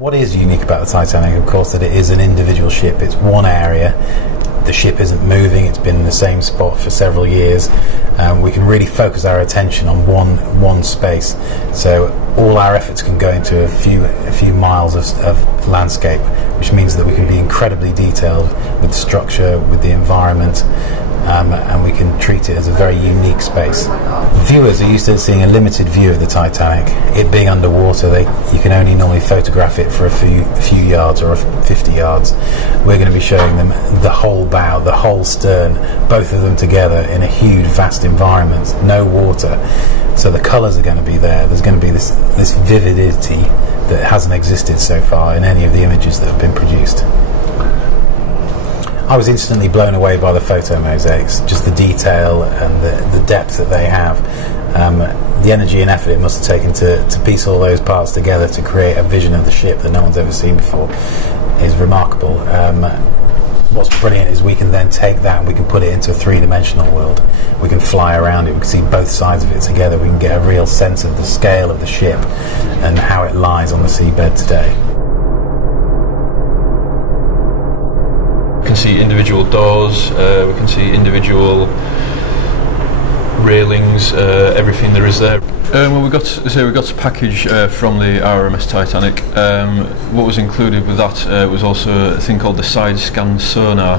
What is unique about the Titanic, of course, that it is an individual ship. It's one area. The ship isn't moving. It's been in the same spot for several years. We can really focus our attention on one space. So all our efforts can go into a few miles of landscape, which means that we can be incredibly detailed with the structure, with the environment, and we can treat it as a very unique space. Viewers are used to seeing a limited view of the Titanic. It being underwater, you can only normally photograph it for a few yards or 50 yards. We're going to be showing them the whole bow, the whole stern, both of them together in a huge, vast environment, no water. So the colours are going to be there. There's going to be this vividity that hasn't existed so far in any of the images that have been produced. I was instantly blown away by the photo mosaics, just the detail and the depth that they have. The energy and effort it must have taken to piece all those parts together to create a vision of the ship that no one's ever seen before is remarkable. What's brilliant is we can then take that and we can put it into a three-dimensional world. We can fly around it, we can see both sides of it together, we can get a real sense of the scale of the ship and how it lies on the seabed today. We can see individual doors, we can see individual railings, everything there is there. Well, we got a package from the RMS Titanic. What was included with that was also a thing called the side scan sonar,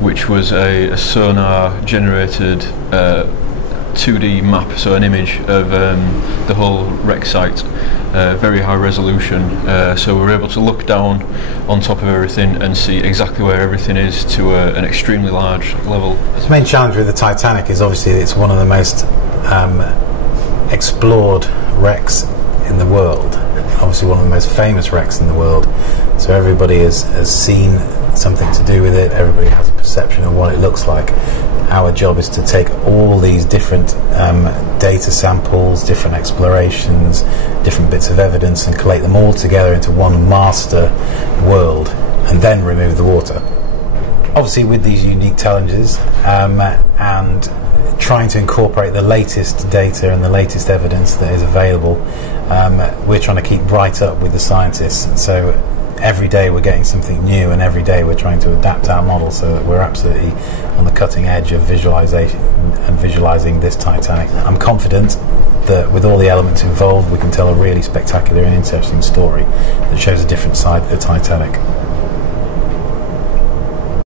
which was a sonar generated 2D map, so an image of the whole wreck site, very high resolution, so we were able to look down on top of everything and see exactly where everything is to an extremely large level. The main challenge with the Titanic is obviously it's one of the most explored wrecks in the world, obviously one of the most famous wrecks in the world, so everybody has seen something to do with it, everybody has a perception of what it looks like. Our job is to take all these different data samples, different explorations, different bits of evidence and collate them all together into one master world and then remove the water. Obviously with these unique challenges and trying to incorporate the latest data and the latest evidence that is available, we're trying to keep right up with the scientists, and so every day we're getting something new and every day we're trying to adapt our model so that we're absolutely on the cutting edge of visualization and visualizing this Titanic. I'm confident that with all the elements involved we can tell a really spectacular and interesting story that shows a different side of the Titanic.